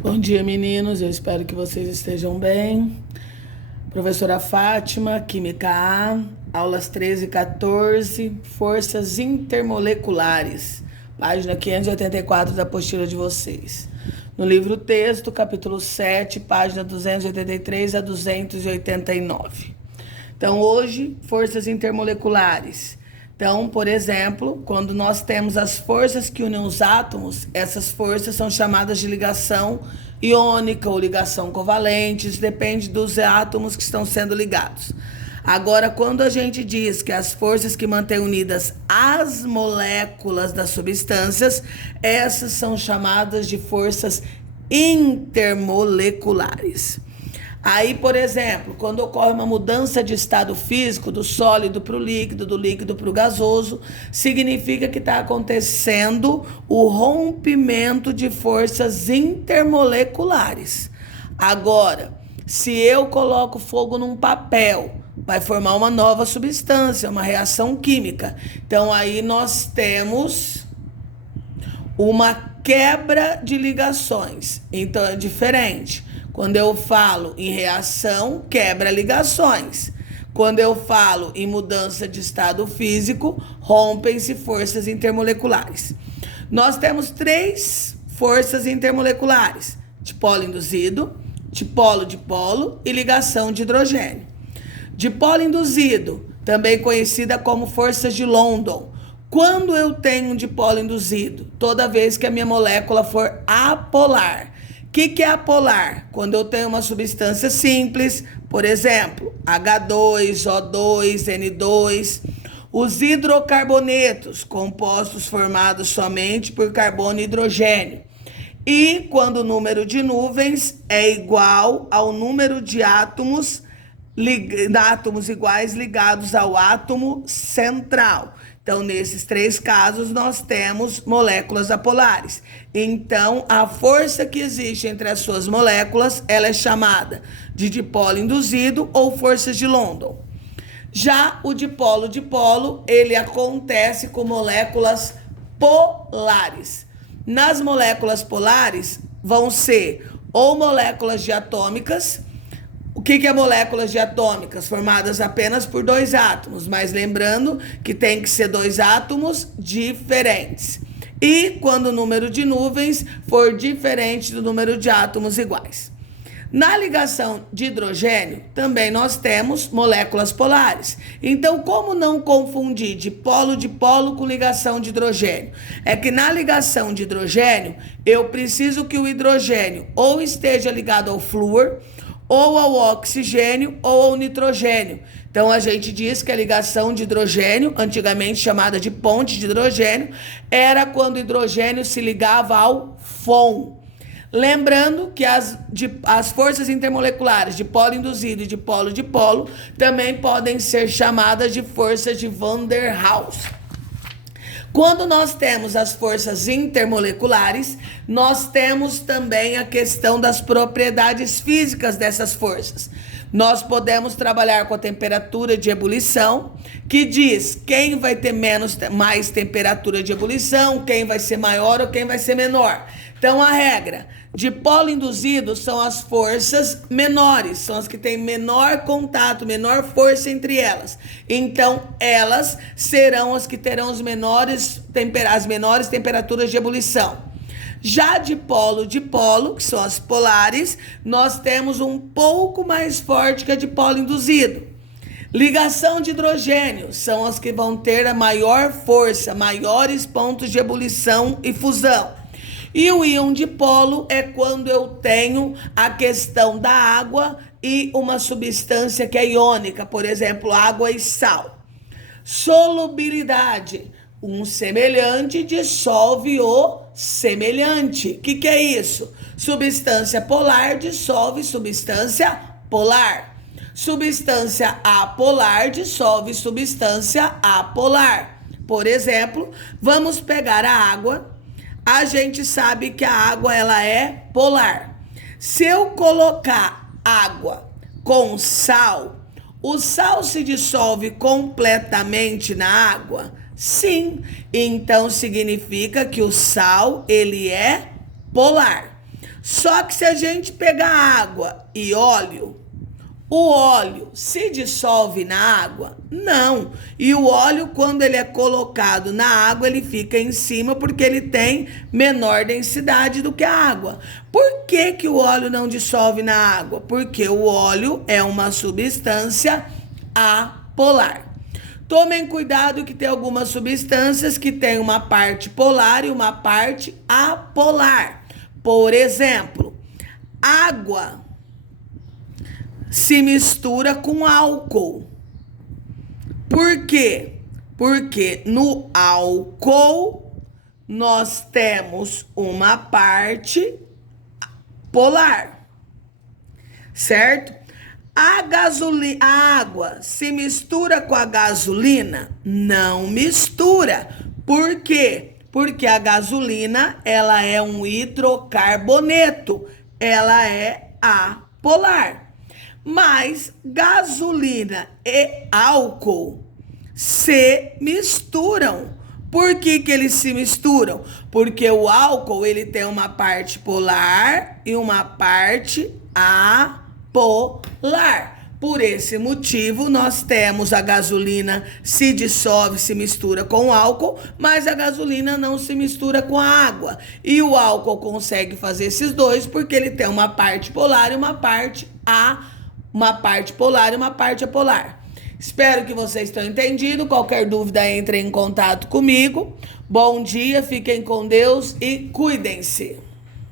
Bom dia, meninos. Eu espero que vocês estejam bem. Professora Fátima, Química A, aulas 13 e 14, forças intermoleculares, página 584 da apostila de vocês. No livro texto, capítulo 7, página 283 a 289. Então, hoje, forças intermoleculares. Então, por exemplo, quando nós temos as forças que unem os átomos, essas forças são chamadas de ligação iônica ou ligação covalente, isso depende dos átomos que estão sendo ligados. Agora, quando a gente diz que as forças que mantêm unidas as moléculas das substâncias, essas são chamadas de forças intermoleculares. Aí, por exemplo, quando ocorre uma mudança de estado físico do sólido para o líquido, do líquido para o gasoso, significa que está acontecendo o rompimento de forças intermoleculares. Agora, se eu coloco fogo num papel, vai formar uma nova substância, uma reação química. Então, aí nós temos uma quebra de ligações. Então, é diferente. Quando eu falo em reação, quebra ligações. Quando eu falo em mudança de estado físico, rompem-se forças intermoleculares. Nós temos 3 forças intermoleculares: dipolo induzido, dipolo-dipolo e ligação de hidrogênio. Dipolo induzido, também conhecida como forças de London. Quando eu tenho um dipolo induzido? Toda vez que a minha molécula for apolar. O que é apolar? Quando eu tenho uma substância simples, por exemplo, H2O2, N2, os hidrocarbonetos, compostos formados somente por carbono e hidrogênio. E quando o número de nuvens é igual ao número de átomos iguais ligados ao átomo central. Então, nesses 3 casos, nós temos moléculas apolares. Então, a força que existe entre as suas moléculas, ela é chamada de dipolo induzido ou forças de London. Já o dipolo-dipolo, ele acontece com moléculas polares. Nas moléculas polares, vão ser ou moléculas diatômicas. O que é moléculas diatômicas? Formadas apenas por 2 átomos, mas lembrando que tem que ser 2 átomos diferentes. E quando o número de nuvens for diferente do número de átomos iguais. Na ligação de hidrogênio, também nós temos moléculas polares. Então, como não confundir dipolo-dipolo com ligação de hidrogênio? É que na ligação de hidrogênio, eu preciso que o hidrogênio ou esteja ligado ao flúor, ou ao oxigênio ou ao nitrogênio. Então, a gente diz que a ligação de hidrogênio, antigamente chamada de ponte de hidrogênio, era quando o hidrogênio se ligava ao FON. Lembrando que as forças intermoleculares de polo induzido e de polo-dipolo também podem ser chamadas de forças de Van der Waals. Quando nós temos as forças intermoleculares, nós temos também a questão das propriedades físicas dessas forças. Nós podemos trabalhar com a temperatura de ebulição, que diz quem vai ter mais temperatura de ebulição, quem vai ser maior ou quem vai ser menor. Então, a regra: dipolo induzido são as forças menores, são as que têm menor contato, menor força entre elas. Então, elas serão as que terão as menores temperaturas de ebulição. Já dipolo-dipolo, que são as polares, nós temos um pouco mais forte que a dipolo induzido. Ligação de hidrogênio são as que vão ter a maior força, maiores pontos de ebulição e fusão. E o íon dipolo é quando eu tenho a questão da água e uma substância que é iônica, por exemplo, água e sal. Solubilidade: um semelhante dissolve o semelhante. O que é isso? Substância polar dissolve substância polar. Substância apolar dissolve substância apolar. Por exemplo, vamos pegar a água. A gente sabe que a água ela é polar. Se eu colocar água com sal, o sal se dissolve completamente na água? Sim. Então significa que o sal ele é polar. Só que se a gente pegar água e óleo, o óleo se dissolve na água? Não. E o óleo, quando ele é colocado na água, ele fica em cima porque ele tem menor densidade do que a água. Por que que o óleo não dissolve na água? Porque o óleo é uma substância apolar. Tomem cuidado que tem algumas substâncias que têm uma parte polar e uma parte apolar. Por exemplo, água se mistura com álcool. Por quê? Porque no álcool nós temos uma parte polar, certo? A água se mistura com a gasolina? Não mistura. Por quê? Porque a gasolina, ela é um hidrocarboneto, ela é apolar. Mas gasolina e álcool se misturam. Por que que eles se misturam? Porque o álcool, ele tem uma parte polar e uma parte apolar. Por esse motivo, nós temos a gasolina se dissolve, se mistura com o álcool, mas a gasolina não se mistura com a água. E o álcool consegue fazer esses dois porque ele tem uma parte polar e uma parte polar e uma parte apolar. Espero que vocês tenham entendido. Qualquer dúvida, entre em contato comigo. Bom dia, fiquem com Deus e cuidem-se.